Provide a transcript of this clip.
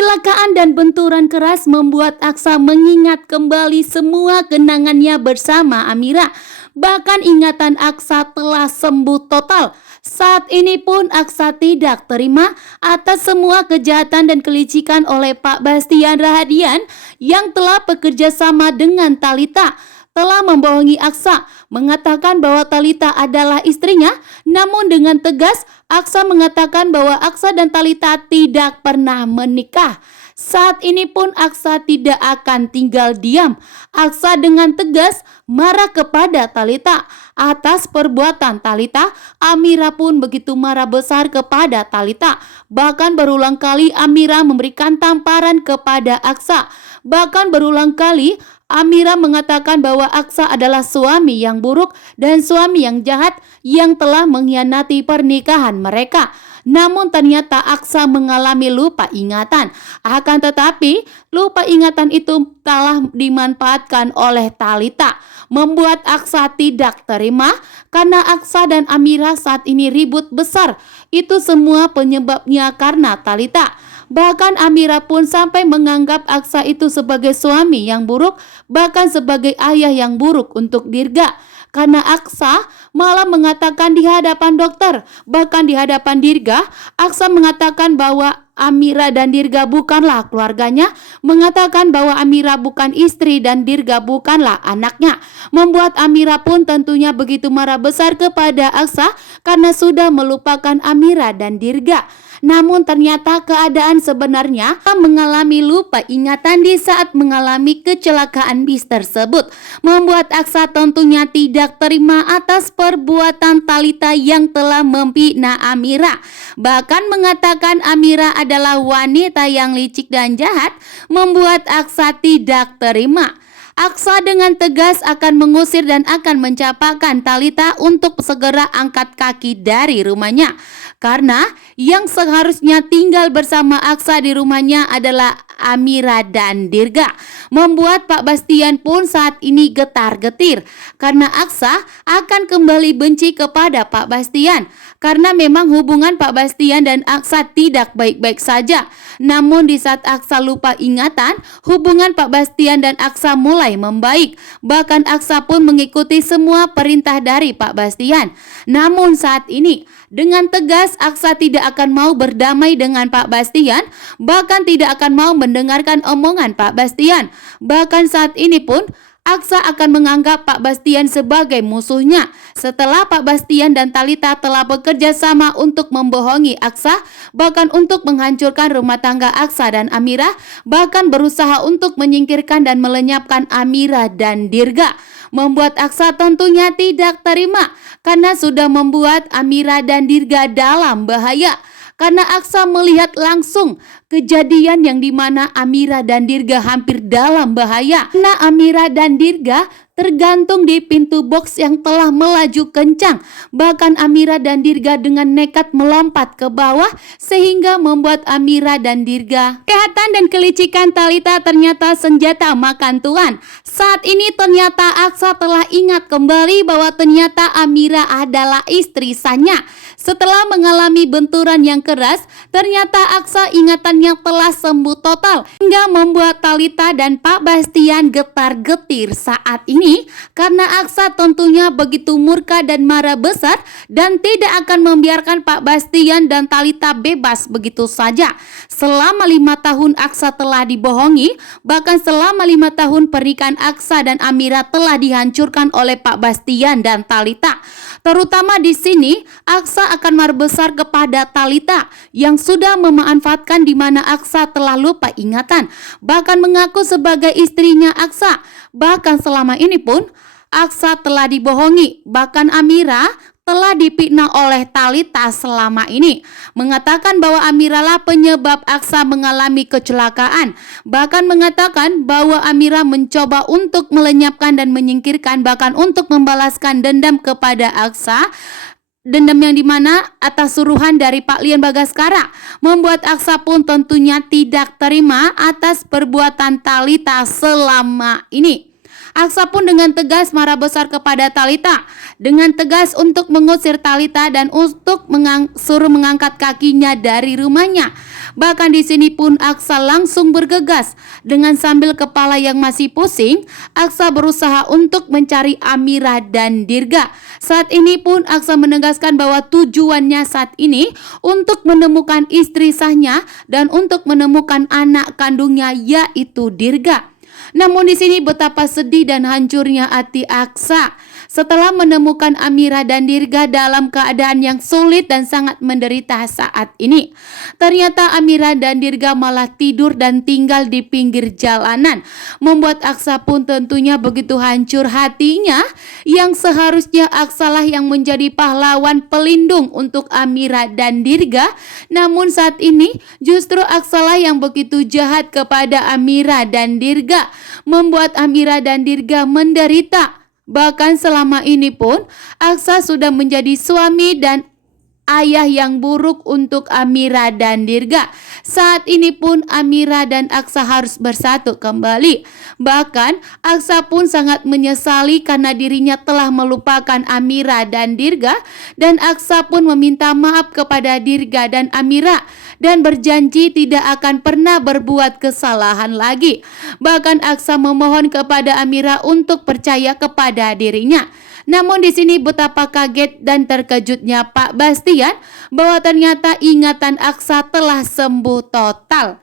Kecelakaan dan benturan keras membuat Aksa mengingat kembali semua kenangannya bersama Amira. Bahkan ingatan Aksa telah sembuh total. Saat ini pun Aksa tidak terima atas semua kejahatan dan kelicikan oleh Pak Bastian Rahadian yang telah bekerja sama dengan Thalita. Telah membohongi Aksa, mengatakan bahwa Thalita adalah istrinya, namun dengan tegas Aksa mengatakan bahwa Aksa dan Thalita tidak pernah menikah. Saat ini pun Aksa tidak akan tinggal diam. Aksa dengan tegas marah kepada Thalita atas perbuatan Thalita. Amira pun begitu marah besar kepada Thalita. Bahkan berulang kali Amira memberikan tamparan kepada Aksa. Bahkan berulang kali Amira mengatakan bahwa Aksa adalah suami yang buruk dan suami yang jahat yang telah mengkhianati pernikahan mereka. Namun ternyata Aksa mengalami lupa ingatan. Akan tetapi lupa ingatan itu telah dimanfaatkan oleh Thalita, membuat Aksa tidak terima karena Aksa dan Amira saat ini ribut besar. Itu semua penyebabnya karena Thalita. Bahkan Amira pun sampai menganggap Aksa itu sebagai suami yang buruk, bahkan sebagai ayah yang buruk untuk Dirga. Karena Aksa malah mengatakan di hadapan dokter, bahkan di hadapan Dirga, Aksa mengatakan bahwa Amira dan Dirga bukanlah keluarganya, mengatakan bahwa Amira bukan istri dan Dirga bukanlah anaknya. Membuat Amira pun tentunya begitu marah besar kepada Aksa karena sudah melupakan Amira dan Dirga. Namun ternyata keadaan sebenarnya mengalami lupa ingatan di saat mengalami kecelakaan bis tersebut. Membuat Aksa tentunya tidak terima atas perbuatan Thalita yang telah memfitnah Amira. Bahkan mengatakan Amira adalah wanita yang licik dan jahat, membuat Aksa tidak terima. Aksa dengan tegas akan mengusir dan akan mencapakan Thalita untuk segera angkat kaki dari rumahnya. Karena yang seharusnya tinggal bersama Aksa di rumahnya adalah Amira dan Dirga. Membuat Pak Bastian pun saat ini getar-getir karena Aksa akan kembali benci kepada Pak Bastian. Karena memang hubungan Pak Bastian dan Aksa tidak baik-baik saja. Namun di saat Aksa lupa ingatan, hubungan Pak Bastian dan Aksa mulai membaik. Bahkan Aksa pun mengikuti semua perintah dari Pak Bastian. Namun saat ini dengan tegas Aksa tidak akan mau berdamai dengan Pak Bastian, bahkan tidak akan mau mendengarkan omongan Pak Bastian. Bahkan saat ini pun Aksa akan menganggap Pak Bastian sebagai musuhnya. Setelah Pak Bastian dan Thalita telah bekerja sama untuk membohongi Aksa, bahkan untuk menghancurkan rumah tangga Aksa dan Amira, bahkan berusaha untuk menyingkirkan dan melenyapkan Amira dan Dirga. Membuat Aksa tentunya tidak terima karena sudah membuat Amira dan Dirga dalam bahaya. Karena Aksa melihat langsung kejadian yang dimana Amira dan Dirga hampir dalam bahaya. Karena Amira dan Dirga tergantung di pintu box yang telah melaju kencang. Bahkan Amira dan Dirga dengan nekat melompat ke bawah sehingga membuat Amira dan Dirga. Kejahatan dan kelicikan Thalita ternyata senjata makan tuan. Saat ini ternyata Aksa telah ingat kembali bahwa ternyata Amira adalah istri sahnya. Setelah mengalami benturan yang keras, ternyata Aksa ingatannya telah sembuh total hingga membuat Thalita dan Pak Bastian getar-getir saat ini karena Aksa tentunya begitu murka dan marah besar dan tidak akan membiarkan Pak Bastian dan Thalita bebas begitu saja. Selama 5 tahun Aksa telah dibohongi, bahkan selama 5 tahun pernikahan Aksa dan Amira telah dihancurkan oleh Pak Bastian dan Thalita. Terutama di sini Aksa akan marah besar kepada Thalita yang sudah memanfaatkan di mana Aksa telah lupa ingatan, bahkan mengaku sebagai istrinya Aksa. Bahkan selama ini pun Aksa telah dibohongi, bahkan Amira telah difitnah oleh Thalita selama ini, mengatakan bahwa Amira lah penyebab Aksa mengalami kecelakaan, bahkan mengatakan bahwa Amira mencoba untuk melenyapkan dan menyingkirkan, bahkan untuk membalaskan dendam kepada Aksa. Dendam yang dimana atas suruhan dari Pak Lian Bagaskara, membuat Aksa pun tentunya tidak terima atas perbuatan Thalita selama ini. Aksa pun dengan tegas marah besar kepada Talita, dengan tegas untuk mengusir Talita dan untuk suruh mengangkat kakinya dari rumahnya. Bahkan di sini pun Aksa langsung bergegas. Dengan sambil kepala yang masih pusing, Aksa berusaha untuk mencari Amira dan Dirga. Saat ini pun Aksa menegaskan bahwa tujuannya saat ini untuk menemukan istri sahnya dan untuk menemukan anak kandungnya, yaitu Dirga. Namun di sini betapa sedih dan hancurnya hati Aksa setelah menemukan Amira dan Dirga dalam keadaan yang sulit dan sangat menderita saat ini. Ternyata Amira dan Dirga malah tidur dan tinggal di pinggir jalanan, membuat Aksa pun tentunya begitu hancur hatinya, yang seharusnya Aksalah yang menjadi pahlawan pelindung untuk Amira dan Dirga. Namun saat ini justru Aksalah yang begitu jahat kepada Amira dan Dirga, membuat Amira dan Dirga menderita. Bahkan selama ini pun Aksa sudah menjadi suami dan ayah yang buruk untuk Amira dan Dirga. Saat ini pun Amira dan Aksa harus bersatu kembali. Bahkan Aksa pun sangat menyesali karena dirinya telah melupakan Amira dan Dirga, dan Aksa pun meminta maaf kepada Dirga dan Amira dan berjanji tidak akan pernah berbuat kesalahan lagi. Bahkan Aksa memohon kepada Amira untuk percaya kepada dirinya. Namun di sini betapa kaget dan terkejutnya Pak Bastian bahwa ternyata ingatan Aksa telah sembuh total.